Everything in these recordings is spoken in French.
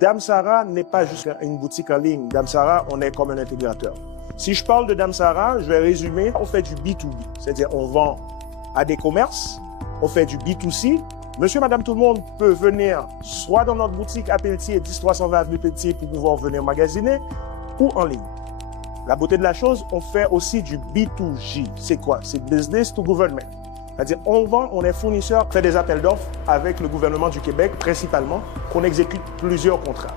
Damsara n'est pas juste une boutique en ligne. Damsara, on est comme un intégrateur. Si je parle de Damsara, je vais résumer. On fait du B2B, c'est-à-dire on vend à des commerces, on fait du B2C. Monsieur, madame, tout le monde peut venir soit dans notre boutique à Pelletier, 10-320 avenue Pelletier pour pouvoir venir magasiner, ou en ligne. La beauté de la chose, on fait aussi du B2G. C'est quoi? C'est Business to Government. C'est-à-dire, on vend, on est fournisseur, on fait des appels d'offres avec le gouvernement du Québec, principalement, qu'on exécute plusieurs contrats.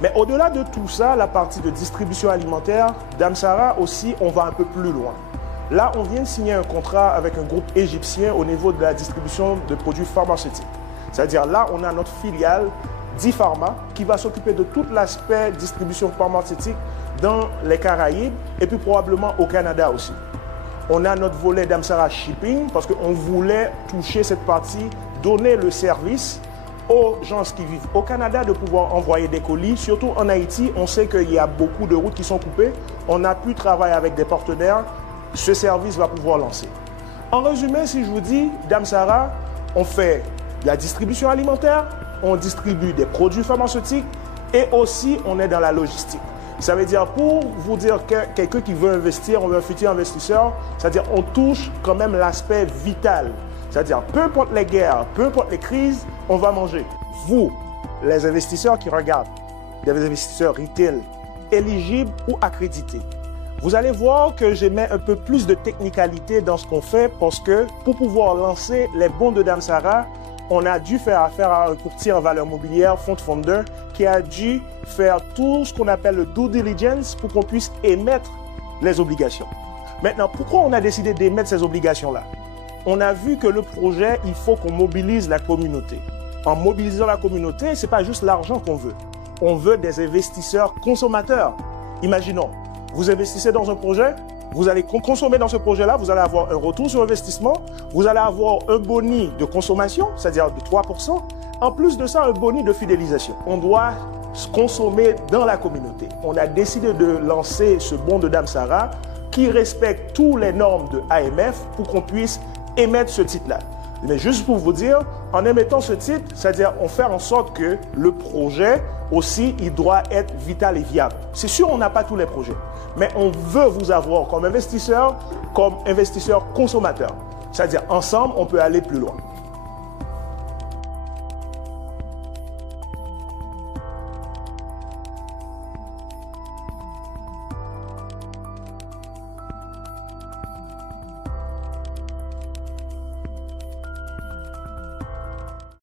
Mais au-delà de tout ça, la partie de distribution alimentaire, Damsara aussi, on va un peu plus loin. Là, on vient de signer un contrat avec un groupe égyptien au niveau de la distribution de produits pharmaceutiques. C'est-à-dire, là, on a notre filiale DiPharma qui va s'occuper de tout l'aspect distribution pharmaceutique dans les Caraïbes et puis probablement au Canada aussi. On a notre volet Damsara Shipping parce qu'on voulait toucher cette partie, donner le service aux gens qui vivent au Canada de pouvoir envoyer des colis. Surtout en Haïti, on sait qu'il y a beaucoup de routes qui sont coupées. On a pu travailler avec des partenaires. Ce service va pouvoir lancer. En résumé, si je vous dis, Damsara, on fait de la distribution alimentaire, on distribue des produits pharmaceutiques et aussi on est dans la logistique. Ça veut dire, pour vous dire que quelqu'un qui veut investir, on veut un futur investisseur, c'est-à-dire on touche quand même l'aspect vital. C'est-à-dire, peu importe les guerres, peu importe les crises, on va manger. Vous, les investisseurs qui regardent, des investisseurs retail, éligibles ou accrédités, vous allez voir que je mets un peu plus de technicalité dans ce qu'on fait parce que pour pouvoir lancer les bons de Damsara, on a dû faire affaire à un courtier en valeurs mobilières, Fund Founder, qui a dû faire tout ce qu'on appelle le due diligence pour qu'on puisse émettre les obligations. Maintenant, pourquoi on a décidé d'émettre ces obligations-là? On a vu que le projet, il faut qu'on mobilise la communauté. En mobilisant la communauté, ce n'est pas juste l'argent qu'on veut. On veut des investisseurs consommateurs. Imaginons, vous investissez dans un projet, vous allez consommer dans ce projet-là, vous allez avoir un retour sur investissement, vous allez avoir un boni de consommation, c'est-à-dire de 3%. En plus de ça, un boni de fidélisation. On doit consommer dans la communauté. On a décidé de lancer ce bon de Damsara qui respecte toutes les normes de AMF pour qu'on puisse émettre ce titre-là. Mais juste pour vous dire, en émettant ce titre, c'est-à-dire on fait en sorte que le projet aussi, il doit être vital et viable. C'est sûr, on n'a pas tous les projets, mais on veut vous avoir comme investisseur consommateur. C'est-à-dire ensemble, on peut aller plus loin.